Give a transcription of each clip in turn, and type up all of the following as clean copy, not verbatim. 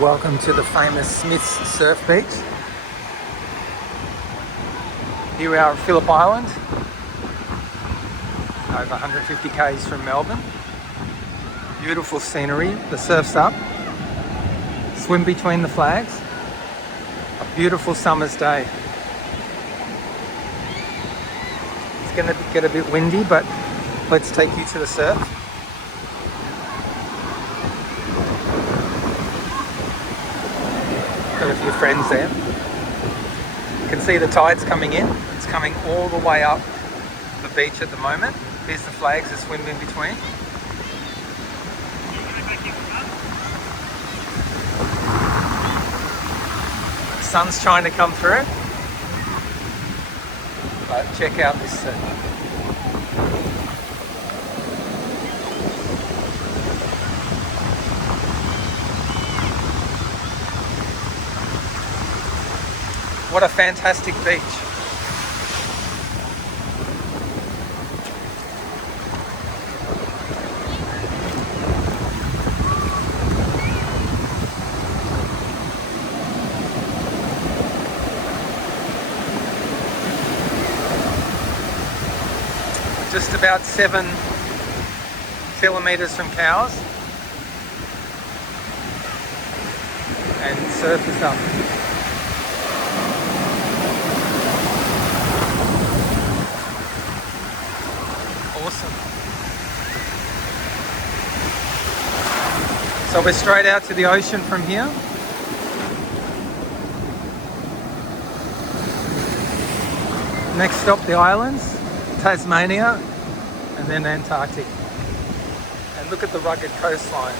Welcome to the famous Smith's Surf Beach. Here we are at Phillip Island, over 150 k's from Melbourne. Beautiful scenery, the surf's up. Swim between the flags. A beautiful summer's day. It's going to get a bit windy, but let's take you to the surf. Got a few friends there. You can see the tide's coming in. It's coming all the way up the beach at the moment. Here's the flags that swim in between. The sun's trying to come through. But check out this what a fantastic beach. Just about 7 kilometres from Cowes, and surf is up. Awesome. So we're straight out to the ocean from here. Next stop, the islands. Tasmania, and then Antarctica. And look at the rugged coastline.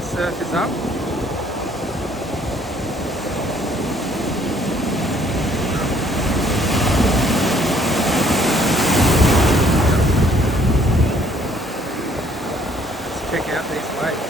Surf is up. Let's check out these waves.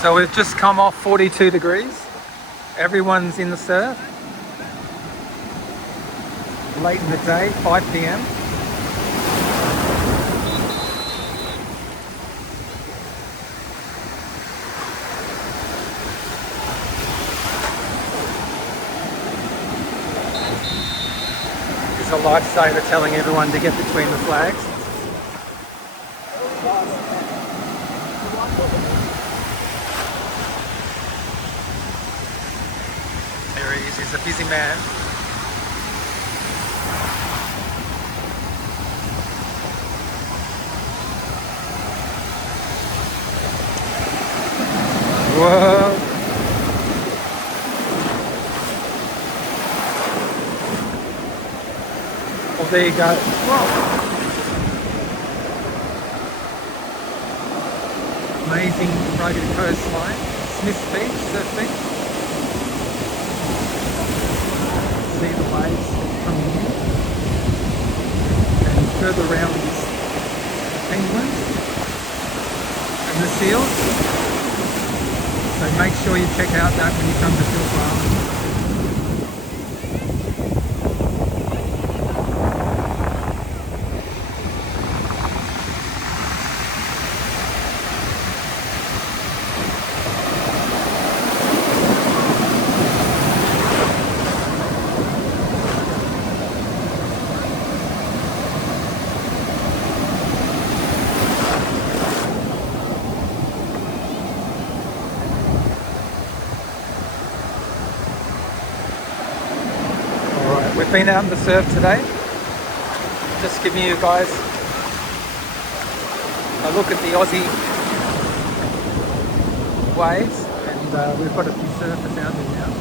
So we've just come off 42 degrees. Everyone's in the surf. Late in the day, 5 p.m. There's a lifesaver telling everyone to get between the flags. There he is, he's a busy man. Whoa! Well, there you go. Whoa! Amazing rugged coastline. Smith's Beach, Surf Beach. See the waves coming in, and further around is the penguins and the seals. So make sure you check out that when you come to Phillip Island. We've been out in the surf today, just giving you guys a look at the Aussie waves, and we've got a few surfers out there now.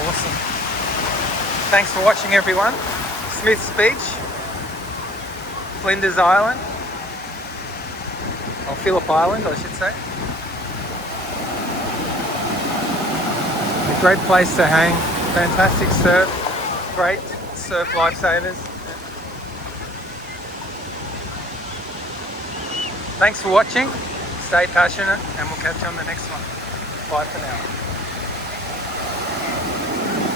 Awesome. Thanks for watching, everyone. Smith's Beach, Flinders Island, or Phillip Island I should say. A great place to hang, fantastic surf, great surf lifesavers. Thanks for watching, stay passionate, and we'll catch you on the next one. Bye for now.